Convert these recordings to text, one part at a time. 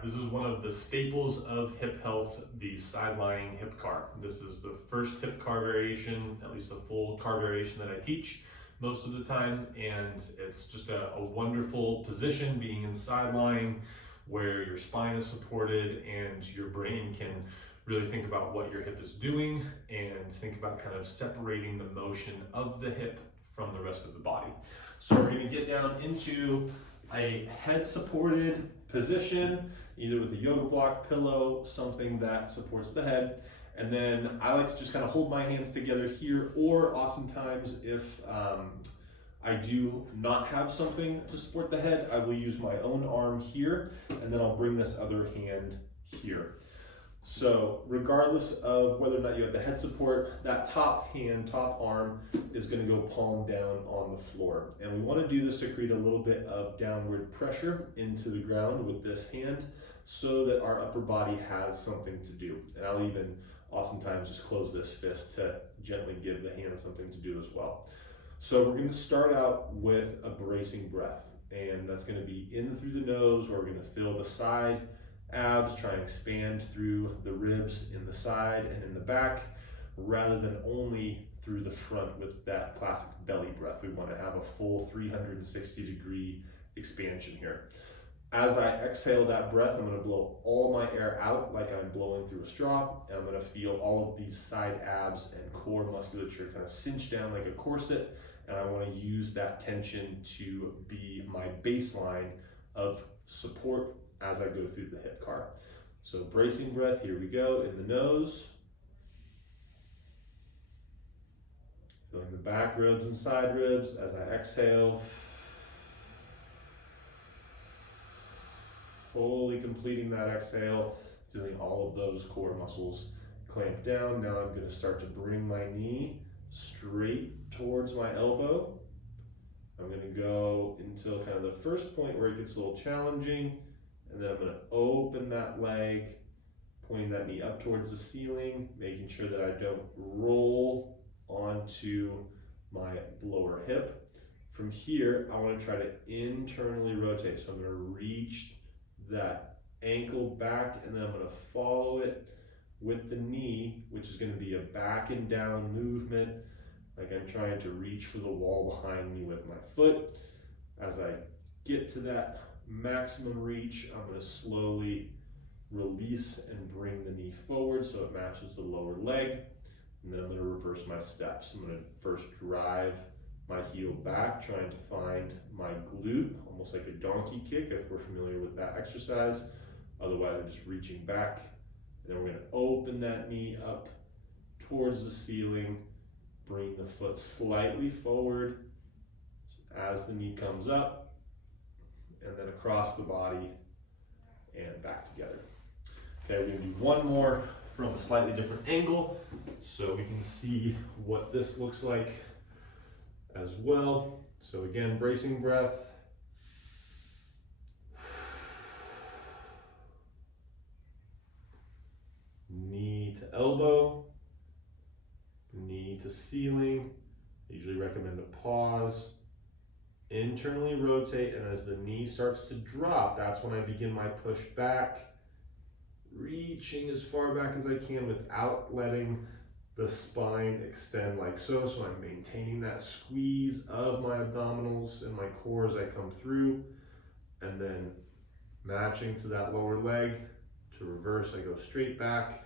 right, this is one of the staples of hip health, the side-lying hip car. This is the first hip car variation, at least the full car variation that I teach most of the time, and it's just a wonderful position, being in side-lying, where your spine is supported and your brain can really think about what your hip is doing and think about kind of separating the motion of the hip from the rest of the body. So we're going to get down into a head supported position, either with a yoga block, pillow, something that supports the head. And then I like to just kind of hold my hands together here, or oftentimes if I do not have something to support the head, I will use my own arm here, and then I'll bring this other hand here. So regardless of whether or not you have the head support, that top hand, top arm is going to go palm down on the floor. And we want to do this to create a little bit of downward pressure into the ground with this hand so that our upper body has something to do. And I'll even oftentimes just close this fist to gently give the hand something to do as well. So we're going to start out with a bracing breath, and that's going to be in through the nose, where we're going to fill the side abs, try and expand through the ribs in the side and in the back, rather than only through the front with that classic belly breath. We want to have a full 360-degree expansion here. As I exhale that breath, I'm going to blow all my air out like I'm blowing through a straw, and I'm going to feel all of these side abs and core musculature kind of cinch down like a corset, and I want to use that tension to be my baseline of support as I go through the hip car. So bracing breath, here we go, in the nose. Feeling the back ribs and side ribs as I exhale. Fully completing that exhale, feeling all of those core muscles clamp down. Now I'm going to start to bring my knee straight towards my elbow. I'm going to go until kind of the first point where it gets a little challenging, and then I'm going to open that leg, pointing that knee up towards the ceiling, making sure that I don't roll onto my lower hip. From here, I want to try to internally rotate. So I'm going to reach that ankle back, and then I'm going to follow it with the knee, which is going to be a back and down movement, like I'm trying to reach for the wall behind me with my foot. As I get to that maximum reach, I'm going to slowly release and bring the knee forward so it matches the lower leg, and then I'm going to reverse my steps. I'm going to first drive my heel back, trying to find my glute, almost like a donkey kick if we're familiar with that exercise. Otherwise, I'm just reaching back, and then we're going to open that knee up towards the ceiling, bring the foot slightly forward as the knee comes up, and then across the body and back together. Okay, we're going to do one more from a slightly different angle so we can see what this looks like as well. So again, bracing breath. Knee to elbow, knee to ceiling. I usually recommend a pause. Internally rotate, and as the knee starts to drop, that's when I begin my push back, reaching as far back as I can without letting the spine extend like so. So I'm maintaining that squeeze of my abdominals and my core as I come through, and then matching to that lower leg. To reverse, I go straight back,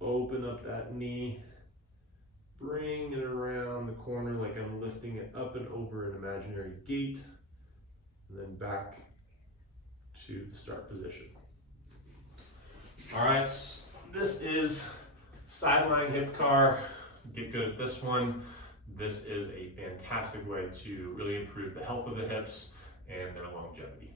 open up that knee, bring it around the corner like I'm lifting it up and over an imaginary gate, and then back to the start position. All right, this is side-lying hip car. Get good at this one. This is a fantastic way to really improve the health of the hips and their longevity.